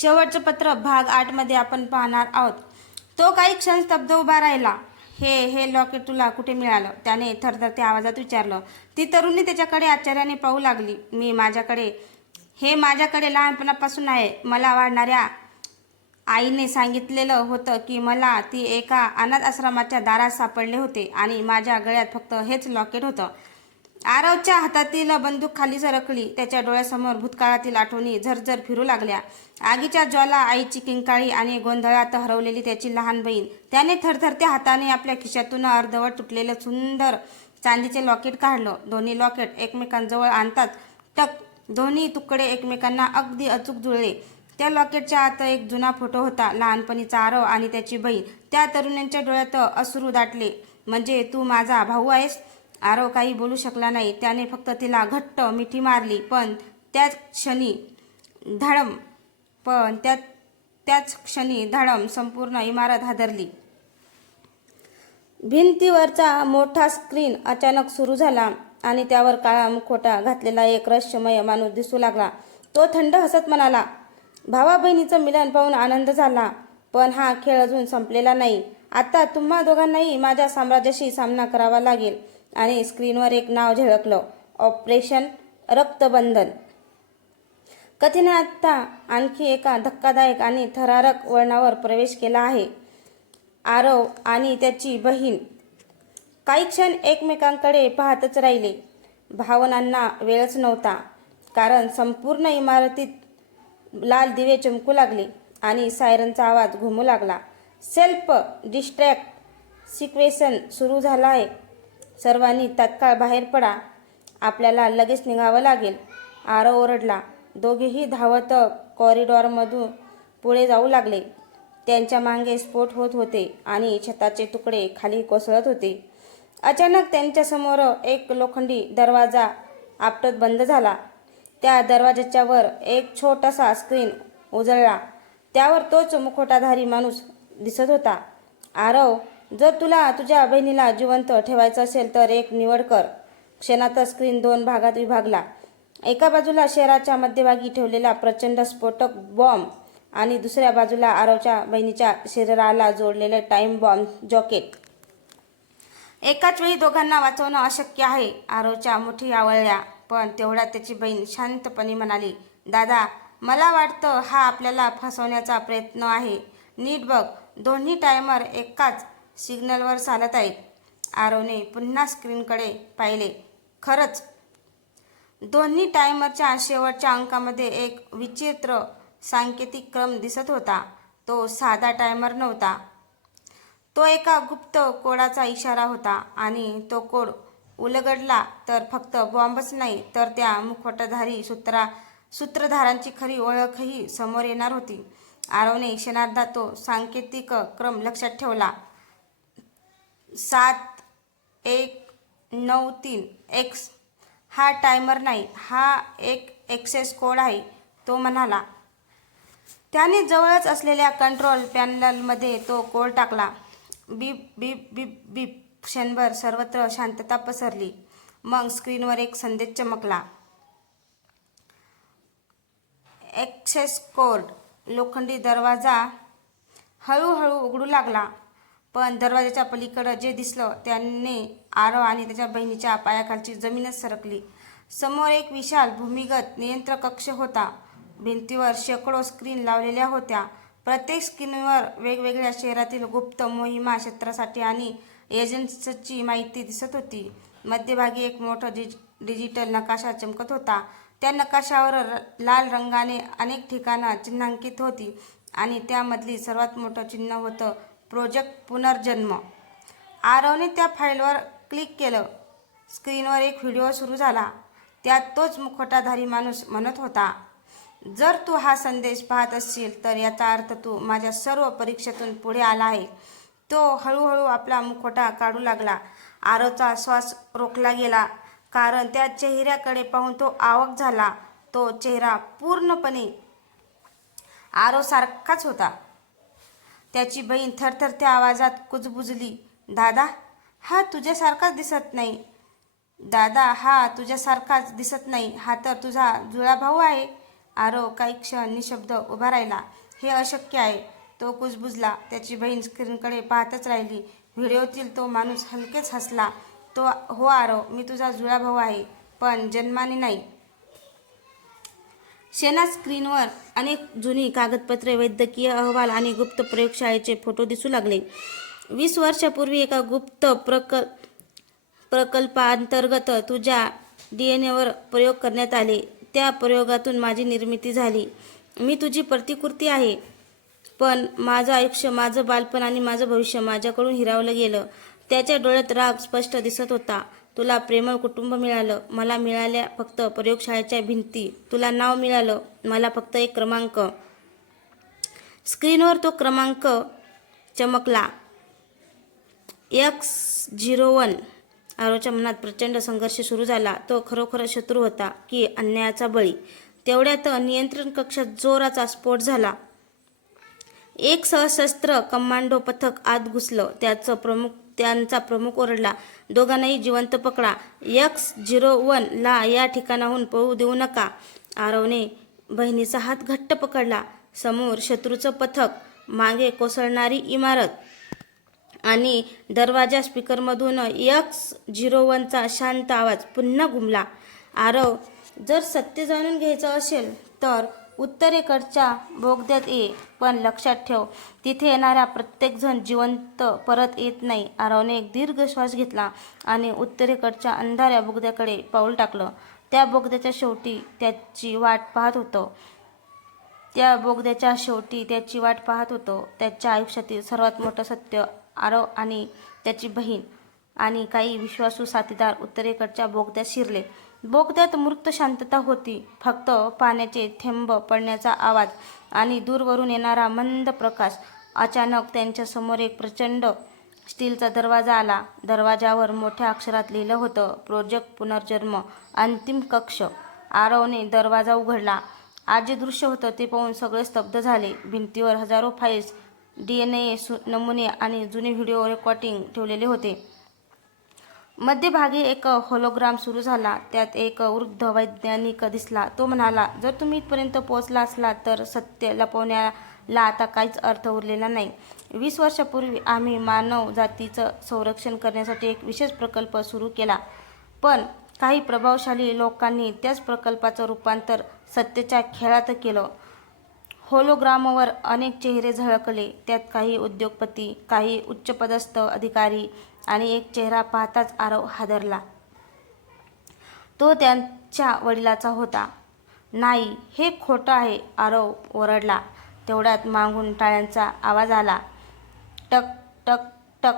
शेवटचं पत्र भाग 8 मध्ये आपण पाहणार आहोत. तो काही क्षण स्तब्ध उभा राहिला. हे लॉकेट तुला कुठे मिळालं? त्याने थरथरत्या आवाजात विचारलं. ती तरुणी त्याच्याकडे आश्चर्याने पाहू लागली. हे माझ्याकडे लहानपणापासून आहे. मला वाढणाऱ्या आईने सांगितलेलं होतं की मला ती एका अनाथ आश्रमाच्या दारात सापडले होते आणि माझ्या गळ्यात फक्त हेच लॉकेट होतं. आरवच्या हातातील बंदूक खाली सरकली. त्याच्या डोळ्यासमोर भूतकाळातील आठवणी झरझर फिरू लागल्या. आगीच्या ज्वाला, आईची किंकाळी आणि गोंधळात हरवलेली त्याची लहान बहीण. त्याने थरथरत्या हाताने आपल्या खिशातून अर्धवट तुटलेलं सुंदर चांदीचे लॉकेट काढलं. दोन्ही लॉकेट एकमेकांजवळ आणतात टक, दोन्ही तुकडे एकमेकांना अगदी अचूक जुळले. त्या लॉकेटच्या आत एक जुना फोटो होता. लहानपणीचा आरव आणि त्याची बहीण. त्या तरुणांच्या डोळ्यात अश्रू दाटले. म्हणजे तू माझा भाऊ आहेस? आरव काही बोलू शकला नाही. त्याने फक्त तिला घट्ट मिठी मारली. पण त्याच क्षणी धडम संपूर्ण इमारत हादरली. भिंतीवरचा मोठा स्क्रीन अचानक सुरू झाला आणि त्यावर काळा मुखवटा घातलेला एक रहस्यमय माणूस दिसू लागला. तो थंड हसत म्हणाला, भावा बहिणीचं मिलन पाहून आनंद झाला, पण हा खेळ अजून संपलेला नाही. आता तुम्हा दोघांनाही माझ्या साम्राज्याशी सामना करावा लागेल. आणि स्क्रीनवर एक नाव झळकलं, ऑपरेशन रक्तबंधन. कथेने आता आणखी एका धक्कादायक आणि थरारक वळणावर प्रवेश केला आहे. आरव आणि त्याची बहीण काही क्षण एकमेकांकडे पाहतच राहिले. भावनांना वेळच नव्हता, कारण संपूर्ण इमारतीत लाल दिवे चमकू लागले आणि सायरनचा आवाज घुमू लागला. सेल्फ डिस्ट्रॅक्ट सिक्वेशन सुरू झाला आहे. सर्वांनी तात्काळ बाहेर पडा. आपल्याला लगेच निघावं लागेल. आरव ओरडला. दोघेही धावत कॉरिडॉरमधून पुढे जाऊ लागले. त्यांच्या मागे स्फोट होत होते आणि छताचे तुकडे खाली कोसळत होते. अचानक त्यांच्यासमोर एक लोखंडी दरवाजा आपटत बंद झाला. त्या दरवाजाच्या वर एक छोटासा स्क्रीन उजळला. त्यावर तोच मुखवटाधारी माणूस दिसत होता. आरव, जर तुला तुझ्या बहिणीला जिवंत ठेवायचं असेल तर एक निवड कर. क्षणातच स्क्रीन 2 भागात विभागला. एका बाजूला शहराच्या मध्यभागी ठेवलेला प्रचंड स्फोटक बॉम्ब आणि दुसऱ्या बाजूला आरवच्या बहिणीच्या शरीराला जोडलेले टाइम बॉम्ब जॉकेट. एकाच वेळी दोघांना वाचवणं अशक्य आहे. आरवच्या मुठी आवळल्या. पण तेवढ्यात त्याची बहीण शांतपणे म्हणाली, दादा, मला वाटतं हा आपल्याला फसवण्याचा प्रयत्न आहे. नीट बघ, दोन्ही टायमर एकाच सिग्नलवर चालत आहेत. आरवने पुन्हा स्क्रीनकडे पाहिले. खरंच, दोन्ही टायमरच्या शेवटच्या अंकामध्ये एक विचित्र सांकेतिक क्रम दिसत होता. तो साधा टायमर नव्हता. तो एका गुप्त कोडाचा इशारा होता आणि तो कोड उलगडला तर फक्त बॉम्बच नाही, तर त्या मुखवटाधारी सूत्रधारांची खरी ओळखही समोर येणार होती. आरवने क्षणार्धात तो सांकेतिक क्रम लक्षात ठेवला. 7193 एक्स. हा टायमर नाही, हा एक ॲक्सेस कोड आहे, तो म्हणाला. त्याने जवळच असलेल्या कंट्रोल पॅनलमध्ये तो कोड टाकला. बीप बीप बीप बीप. क्षणभर सर्वत्र शांतता पसरली. मग स्क्रीनवर एक संदेश चमकला. Access code. लोखंडी दरवाजा हळूहळू उघडू लागला. पण दरवाजाच्या पलीकडं जे दिसलं त्याने आरव आणि त्याच्या बहिणीच्या पायाखालची जमीनच सरकली. समोर एक विशाल भूमिगत नियंत्रण कक्ष होता. भिंतीवर शेकडो स्क्रीन लावलेल्या होत्या. प्रत्येक स्क्रीनवर वेगवेगळ्या शहरातील गुप्त मोहिमा, क्षेत्रासाठी आणि एजंट्सची माहिती दिसत होती. मध्यभागी एक मोठा डिजिटल नकाशा चमकत होता. त्या नकाशावर लाल रंगाने अनेक ठिकाणं चिन्हांकित होती आणि त्यामधली सर्वात मोठं चिन्ह होतं प्रोजेक्ट पुनर्जन्म. आरवने त्या फाईलवर क्लिक केलं. स्क्रीनवर एक व्हिडिओ सुरू झाला. त्यात तोच मुखवटाधारी माणूस म्हणत होता, जर तू हा संदेश पाहत असशील तर याचा अर्थ तू माझ्या सर्व परीक्षेतून पुढे आला आहे. तो हळूहळू आपला मुखवटा काढू लागला. आरवचा श्वास रोखला गेला, कारण त्या चेहऱ्याकडे पाहून तो अवाक झाला. तो चेहरा पूर्णपणे आरवसारखाच होता. त्याची बहीण थरथरत्या आवाजात कुजबुजली, दादा, हा तुझ्यासारखाच दिसत नाही. दादा, हा तुझ्यासारखाच दिसत नाही. हा तर तुझा जुळा भाऊ आहे. आरव काही क्षण निशब्द उभा राहिला. हे अशक्य आहे, तो कुजबुजला. त्याची बहीण स्क्रीनकडे पाहतच राहिली. व्हिडिओतील तो माणूस हलकेच हसला. हो आरव, मी तुझा जुळा भाऊ आहे, पण जन्माने नाही. शेना स्क्रीनवर अनेक जुनी कागदपत्रे, वैद्यकीय अहवाल आणि गुप्त प्रयोगशाळेचे फोटो दिसू लागले. 20 वर्षापूर्वी एका गुप्त प्रकल्पाअंतर्गत तुझ्या DNA वर प्रयोग करण्यात आले. त्या प्रयोगातून माझी निर्मिती झाली. मी तुझी प्रतिकृती आहे. पण माझं आयुष्य, माझं बालपण आणि माझं भविष्य माझ्याकडून हिरावलं गेलं. त्याच्या डोळ्यात राग स्पष्ट दिसत होता. तुला प्रेमळ कुटुंब मिळालं, मला मिळाल्या फक्त प्रयोगशाळेच्या भिंती. तुला नाव मिळालं, मला फक्त एक क्रमांक. स्क्रीनवर तो क्रमांक चमकला. X01. आरवच्या मनात प्रचंड संघर्ष सुरू झाला. तो खरोखर शत्रू होता की अन्यायाचा बळी? तेवढ्यात नियंत्रण कक्षात जोराचा स्फोट झाला. एक सशस्त्र कमांडो पथक आत घुसलं. त्यांचा प्रमुख ओरडला, दोघांनाही जिवंत पकडा. X01 ला या ठिकाणाहून पळू देऊ नका. आरवने बहिणीचा हात घट्ट पकडला. समोर शत्रूचं पथक, मागे कोसळणारी इमारत आणि दरवाजा. स्पीकरमधून X01चा शांत आवाज पुन्हा घुमला. आरव, जर सत्य जाणून घ्यायचं असेल तर उत्तरेकडच्या बोगद्यात ये, पण लक्षात ठेव, तिथे येणारा प्रत्येकजण जिवंत परत येत नाही. आरवने एक दीर्घ श्वास घेतला आणि उत्तरेकडच्या अंधाऱ्या बोगद्याकडे पाऊल टाकलं. त्या बोगद्याच्या शेवटी त्याची वाट पाहत होतो. त्याच्या आयुष्यातील सर्वात मोठं सत्य. आरव आणि त्याची बहीण आणि काही विश्वासू साथीदार उत्तरेकडच्या बोगद्यात शिरले. बोगद्यात मृत शांतता होती. फक्त पाण्याचे थेंब पडण्याचा आवाज आणि दूरवरून येणारा मंद प्रकाश. अचानक त्यांच्या समोर एक प्रचंड स्टीलचा दरवाजा आला. दरवाजावर मोठ्या अक्षरात लिहिलं होतं, प्रोजेक्ट पुनर्जन्म, अंतिम कक्ष. आरवने दरवाजा उघडला. आज जे दृश्य होतं ते पाहून सगळे स्तब्ध झाले. भिंतीवर हजारो फाईल्स, DNA नमुने आणि जुने व्हिडिओ रेकॉर्डिंग ठेवलेले होते. मध्यभागी एक होलोग्राम सुरू झाला. त्यात एक वृद्ध वैज्ञानिक दिसला. तो म्हणाला, जर तुम्ही इथपर्यंत पोहोचला असला तर सत्य लपवण्याला आता काहीच अर्थ उरलेला नाही. 20 वर्षापूर्वी आम्ही मानव जातीचं संरक्षण करण्यासाठी एक विशेष प्रकल्प सुरू केला. पण काही प्रभावशाली लोकांनी त्याच प्रकल्पाचं रूपांतर सत्तेच्या खेळात केलं. होलोग्रामवर अनेक चेहरे झळकले. त्यात काही उद्योगपती, काही उच्चपदस्थ अधिकारी आणि एक चेहरा पाहताच आरव हादरला. तो त्यांच्या वडिलांचा होता. नाही, हे खोटं आहे, आरव ओरडला. तेवढ्यात मागून टाळ्यांचा आवाज आला. टक टक टक.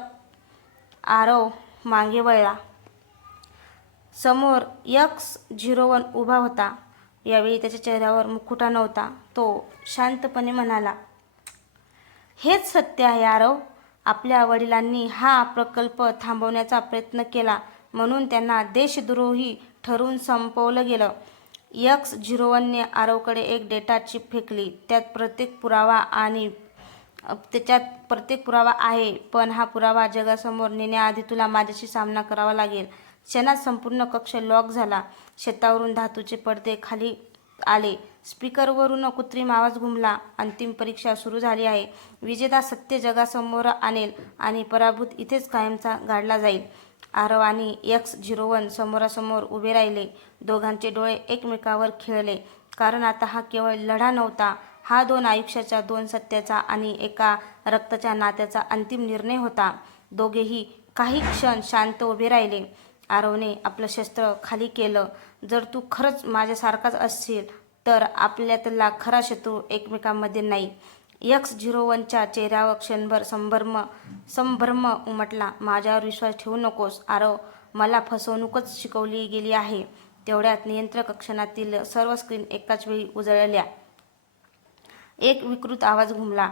आरव मागे वळला. समोर X01 उभा होता. यावेळी त्याच्या चेहऱ्यावर मुखवटा नव्हता. तो शांतपणे म्हणाला, हेच सत्य आहे आरव. आपल्या वडिलांनी हा प्रकल्प थांबवण्याचा प्रयत्न केला, म्हणून त्यांना देशद्रोही ठरवून संपवलं गेलं. X01ने आरवकडे एक डेटा चिप फेकली. त्याच्यात प्रत्येक पुरावा आहे, पण हा पुरावा जगासमोर नेण्याआधी तुला माझ्याशी सामना करावा लागेल. क्षणात संपूर्ण कक्ष लॉक झाला. छतावरून धातूचे पडदे खाली आले. स्पीकरवरून कृत्रिम आवाज घुमला, अंतिम परीक्षा सुरू झाली आहे. विजेता सत्य जगासमोर आणेल आणि पराभूत इथेच कायमचा गाडला जाईल. आरव आणि X01 समोरासमोर उभे राहिले. दोघांचे डोळे एकमेकावर खिळले. कारण आता हा केवळ लढा नव्हता. हा 2 आयुष्याचा, 2 सत्याचा आणि एका रक्ताच्या नात्याचा अंतिम निर्णय होता. दोघेही काही क्षण शांत उभे राहिले. आरवने आपलं शस्त्र खाली केलं. जर तू खरंच माझ्यासारखाच असशील तर आपल्यातला खरा शत्रू एकमेकांमध्ये नाही. X01च्या चेहऱ्यावर क्षणभर संभ्रम उमटला. माझ्यावर विश्वास ठेवू नकोस आरव, मला फसवणूकच शिकवली गेली आहे. तेवढ्यात नियंत्रण कक्षातील सर्व स्क्रीन एकाच वेळी उजळल्या. एक विकृत आवाज घुमला,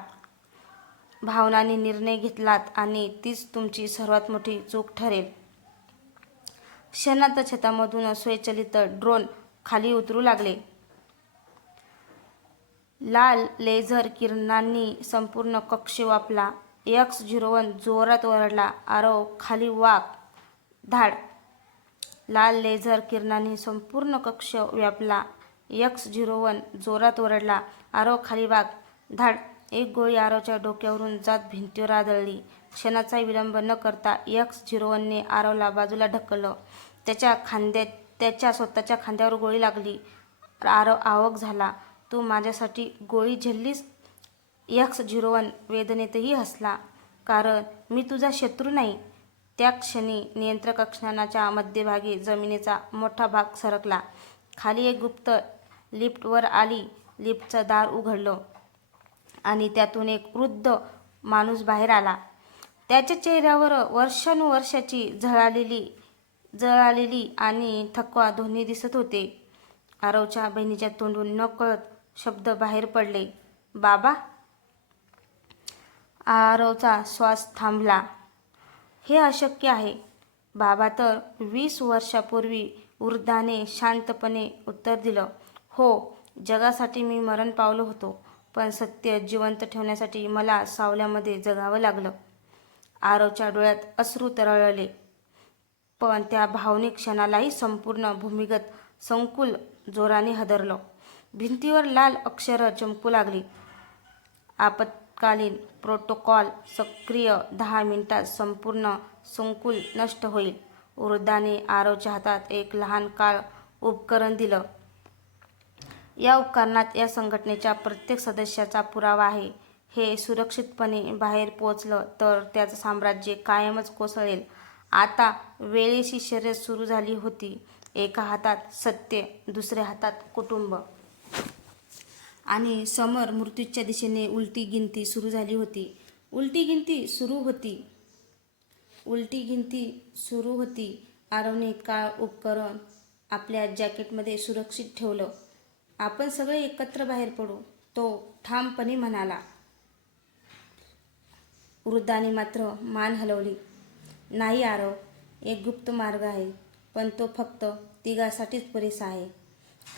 भावनांनी निर्णय घेतलात आणि तीच तुमची सर्वात मोठी चूक ठरेल. क्षणात छतामधून स्वयंचलित ड्रोन खाली उतरू लागले. लाल लेझर किरणांनी संपूर्ण कक्ष व्यापला. X01 जोरात ओरडला, आरव खाली वाक. धाड. लाल लेझर किरणांनी संपूर्ण कक्ष व्यापला. X01 जोरात ओरडला. आरव खाली वाग. धाड. एक गोळी आरवच्या डोक्यावरून जात भिंतीवर आदळली. क्षणाचाही विलंब न करता X01ने आरवला बाजूला ढकललं. त्याच्या स्वतःच्या खांद्यावर गोळी लागली. आरव अवाक झाला. तू माझ्यासाठी गोळी झेललीस? X01 वेदनेतही हसला. कारण मी तुझा शत्रू नाही. त्या क्षणी नियंत्रण कक्षाच्या मध्यभागी जमिनीचा मोठा भाग सरकला. खाली एक गुप्त लिफ्ट वर आली. लिफ्टचं दार उघडलं आणि त्यातून एक वृद्ध माणूस बाहेर आला. त्याच्या चेहऱ्यावर वर्षानुवर्षाची जळालेली आणि थकवा दोन्ही दिसत होते. आरवच्या बहिणीच्या तोंडून नकळत शब्द बाहेर पडले. बाबा. आरवचा श्वास थांबला. हे अशक्य आहे. बाबा. तर 20 वर्षापूर्वी वृद्धाने शांतपणे उत्तर दिलं. हो, जगासाठी मी मरण पावलो होतो, पण सत्य जिवंत ठेवण्यासाठी मला सावल्यामध्ये जगावं लागलं. आरवच्या डोळ्यात अश्रू तरळले. पण त्या भावनिक क्षणालाही संपूर्ण भूमिगत संकुल जोराने हादरलं. भिंतीवर लाल अक्षरं चमकू लागली. आपत्कालीन प्रोटोकॉल सक्रिय. 10 मिनिटात संपूर्ण संकुल नष्ट होईल. वृद्धाने आरवच्या हातात एक लहान काळं उपकरण दिलं. या उपकरणात या संघटनेच्या प्रत्येक सदस्याचा पुरावा आहे. हे सुरक्षितपणे बाहेर पोहोचलं तर त्याचं साम्राज्य कायमच कोसळेल. आता वेळेची शर्यत सुरू झाली होती. एका हातात सत्य, दुसऱ्या हातात कुटुंब. आणि समोर मृत्यूच्या दिशेने उलटी गिनती सुरू झाली होती. उलटी गिनती सुरू होती. आरवने काळं उपकरण आपल्या जॅकेटमध्ये सुरक्षित ठेवलं. आपण सगळे एकत्र बाहेर पडू, तो ठामपणे म्हणाला. वृद्धाने मात्र मान हलवली. नाही आरव, एक गुप्त मार्ग आहे, पण तो फक्त तिघांसाठीच पुरेसा आहे.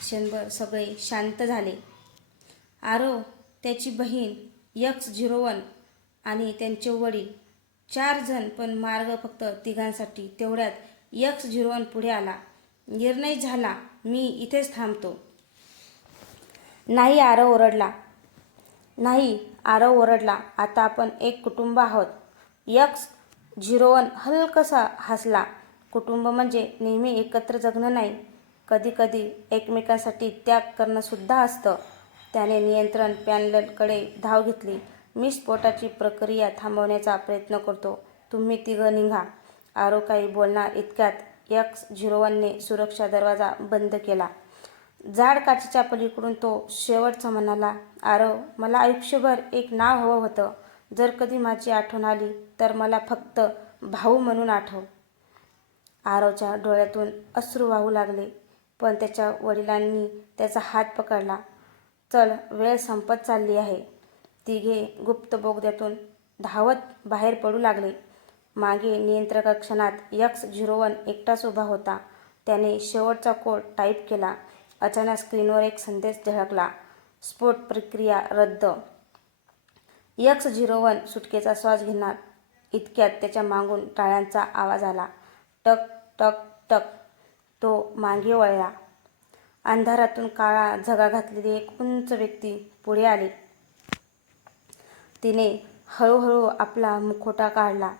क्षणभर सगळे शांत झाले. आरव, त्याची बहीण X01 आणि त्यांचे वडील, 4 जण, पण मार्ग फक्त तिघांसाठी. तेवढ्यात X01 पुढे आला. निर्णय झाला. मी इथेच थांबतो. नाही, आरव ओरडला. आता आपण एक कुटुंब आहोत. X01 हलकसा हसला. कुटुंब म्हणजे नेहमी एकत्र जगणं नाही. कधीकधी एकमेकांसाठी त्याग करणं सुद्धा असतं. त्याने नियंत्रण पॅनलकडे धाव घेतली. मी स्फोटाची प्रक्रिया थांबवण्याचा प्रयत्न करतो. तुम्ही तिघं निघा. आरव काही बोलणार इतक्यात X01ने सुरक्षा दरवाजा बंद केला. जाड काचेच्या पलीकडून तो शेवटचा म्हणाला. आरव, मला आयुष्यभर एक नाव हवं होतं. जर कधी माझी आठवण आली तर मला फक्त भाऊ म्हणून आठव. आरवच्या डोळ्यातून अश्रू वाहू लागले. पण त्याच्या वडिलांनी त्याचा हात पकडला. चल, वेळ संपत चालली आहे. तिघे गुप्त बोगद्यातून धावत बाहेर पडू लागले. मागे नियंत्रण कक्षात X01 एकटाच उभा होता. त्याने शेवटचा कोड टाईप केला. अचानक स्क्रीनवर एक संदेश झळकला. स्फोट प्रक्रिया रद्द. X01 सुटकेचा श्वास घेणार इतक्यात त्याच्या मागून टाळ्यांचा आवाज आला. टक टक टक. तो मागे वळला. अंधारातून काळा झगा घातलेली एक उंच व्यक्ती पुढे आली. तिने हळूहळू आपला मुखवटा काढला.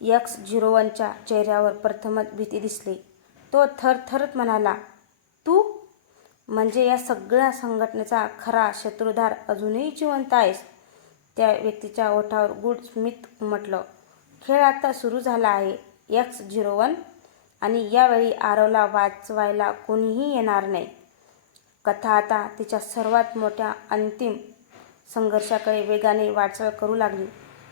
X01च्या चेहऱ्यावर प्रथमच भीती दिसली. तो थरथरत म्हणाला, तू? म्हणजे या सगळ्या संघटनेचा खरा शत्रुधार अजूनही जिवंत आहेस? त्या व्यक्तीच्या ओठावर गूढ स्मित उमटलं. खेळ आता सुरू झाला आहे X01, आणि यावेळी आरवला वाचवायला कोणीही येणार नाही. कथा आता तिच्या सर्वात मोठ्या अंतिम संघर्षाकडे वेगाने वाटचाल करू लागली.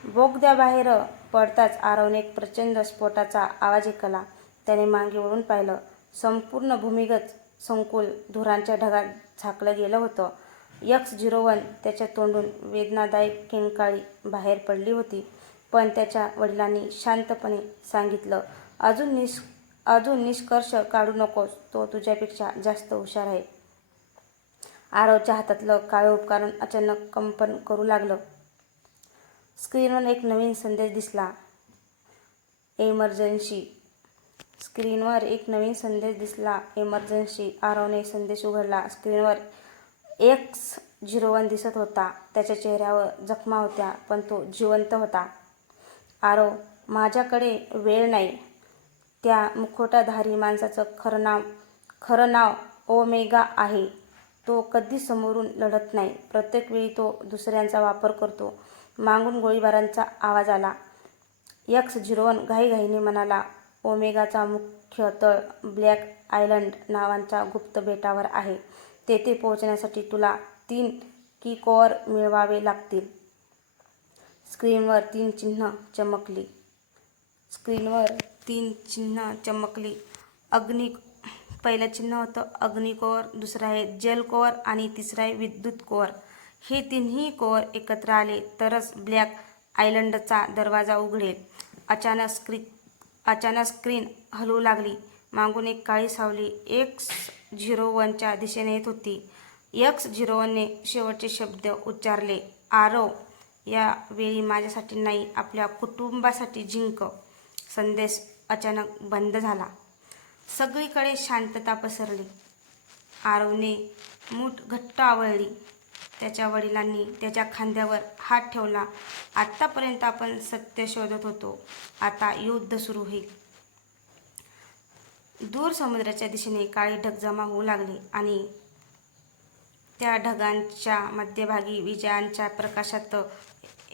बोगद्याबाहेर पडताच आरवने एक प्रचंड स्फोटाचा आवाज ऐकला. त्याने मागे वळून पाहिलं. संपूर्ण भूमिगत संकुल धुरांच्या ढगात झाकलं गेलं होतं. X01 त्याच्या तोंडून वेदनादायक किंकाळी बाहेर पडली होती. पण त्याच्या वडिलांनी शांतपणे सांगितलं, अजून निष्कर्ष काढू नकोस. तो तुझ्यापेक्षा जास्त हुशार आहे. आरवच्या हातातलं काळं उपकरण अचानक कंपन करू लागलं. स्क्रीनवर एक नवीन संदेश दिसला. इमर्जन्सी स्क्रीनवर एक नवीन संदेश दिसला. इमर्जन्सी. आरवने संदेश उघडला. स्क्रीनवर X01 दिसत होता. त्याच्या चेहऱ्यावर जखमा होत्या, पण तो जिवंत होता. आरव, माझ्याकडे वेळ नाही. त्या मुखवटाधारी माणसाचं खरं नाव ओमेगा आहे. तो कधीच समोरून लढत नाही. प्रत्येक वेळी तो दुसऱ्यांचा वापर करतो. मागून गोळीबारांचा आवाज आला. X01 घाईघाईने म्हणाला, ओमेगाचा मुख्य तळ ब्लॅक आयलंड नावाच्या गुप्त बेटावर आहे. तेथे पोहोचण्यासाठी तुला 3 की-कोअर मिळवावे लागतील. स्क्रीनवर 3 चिन्ह चमकली. पहिलं चिन्ह होतं अग्निकोअर, दुसरं आहे जेल कोअर आणि तिसरं आहे विद्युत कोअर. हे तिन्ही कोअर एकत्र आले तरच ब्लॅक आयलंडचा दरवाजा उघडेल. अचानक स्क्रीन हलू लागली. मागून एक काळी सावली X01च्या दिशेने येत होती. X01ने शेवटचे शब्द उच्चारले, आरव, या वेळी माझ्यासाठी नाही, आपल्या कुटुंबासाठी जिंक. संदेश अचानक बंद झाला. सगळीकडे शांतता पसरली. आरवने मूठ घट्ट आवळली. त्याच्या वडिलांनी त्याच्या खांद्यावर हात ठेवला. आत्तापर्यंत आपण सत्य शोधत होतो, आता युद्ध सुरू होईल. दूर समुद्राच्या दिशेने काळी ढग जमा होऊ लागले आणि त्या ढगांच्या मध्यभागी विजांच्या प्रकाशात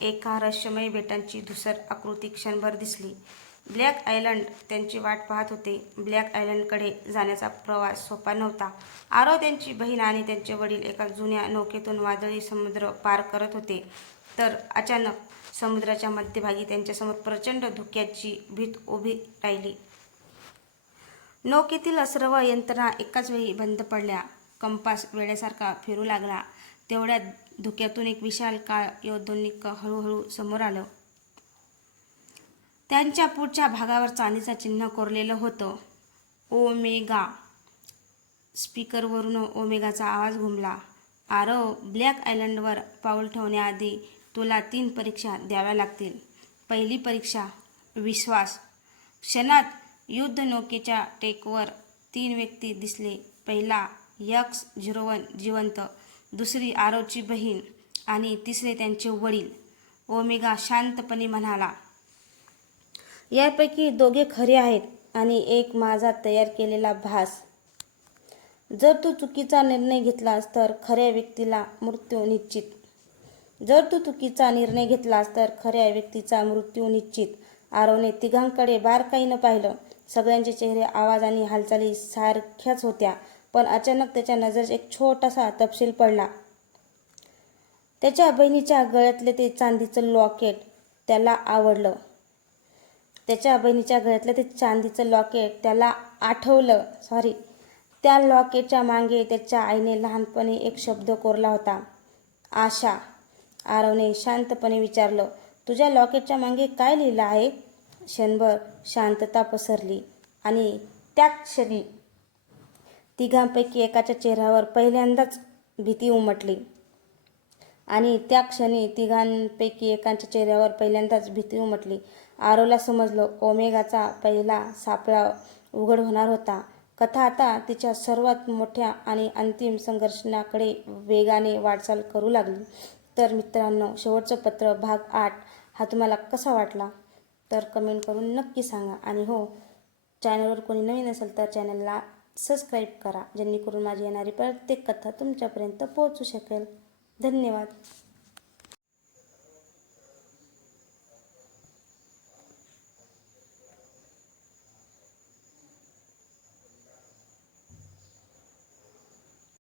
एका रहस्यमय बेटाची धूसर आकृती क्षणभर दिसली. ब्लॅक आयलंड त्यांची वाट पाहत होते. ब्लॅक आयलंडकडे जाण्याचा प्रवास सोपा नव्हता. आरव, त्यांची बहीण आणि त्यांचे वडील एका जुन्या नौकेतून वादळी समुद्र पार करत होते, तर अचानक समुद्राच्या मध्यभागी त्यांच्यासमोर प्रचंड धोक्याची भीत उभी राहिली. नौकेतील सर्व यंत्रणा एकाच वेळी बंद पडल्या. कंपास वेड्यासारखा फिरू लागला. तेवढ्यात धुक्यातून एक विशालकाय योद्धोन्मुख हळूहळू समोर आलं. त्यांच्या पुढच्या भागावर चांदीचं चिन्ह कोरलेलं होतं, ओमेगा. स्पीकरवरून ओमेगाचा आवाज घुमला, आरव, ब्लॅक आयलंडवर पाऊल ठेवण्याआधी तुला 3 परीक्षा द्याव्या लागतील. पहिली परीक्षा, विश्वास. क्षणात युद्धनौकेच्या टेकवर 3 व्यक्ती दिसले. पहिला X01 जिवंत, दुसरी आरवची बहीण आणि तिसरे त्यांचे वडील. ओमेगा शांतपणे म्हणाला, यापैकी 2 खरे आहेत आणि एक माझा तयार केलेला भास. जर तू चुकीचा निर्णय घेतलास तर खऱ्या व्यक्तीचा मृत्यू निश्चित. आरवने तिघांकडे बारकाईनं पाहिलं. सगळ्यांचे चेहरे, आवाज आणि हालचाली सारख्याच होत्या, पण अचानक त्याच्या नजरेत एक छोटासा तपशील पडला. त्याच्या बहिणीच्या गळ्यातले ते चांदीचं लॉकेट त्याला आठवलं. त्या लॉकेटच्या मागे त्याच्या आईने लहानपणी एक शब्द कोरला होता, आशा. आरवने शांतपणे विचारलं, तुझ्या लॉकेटच्या मागे काय लिहिलं आहे? क्षणभर शांतता पसरली आणि त्याच क्षणी तिघांपैकी एकाच्या चेहऱ्यावर पहिल्यांदाच भीती उमटली. आरवला समजलं, ओमेगाचा पहिला सापळा उघड होणार होता. कथा आता तिच्या सर्वात मोठ्या आणि अंतिम संघर्षाकडे वेगाने वाटचाल करू लागली. तर मित्रांनो, शेवटचं पत्र भाग 8 हा तुम्हाला कसा वाटला तर कमेंट करून नक्की सांगा. आणि हो, चॅनलवर कोणी नवीन असेल तर चॅनलला सबस्क्राईब करा, जेणेकरून माझी येणारी प्रत्येक कथा तुमच्यापर्यंत पोहोचू शकेल. धन्यवाद.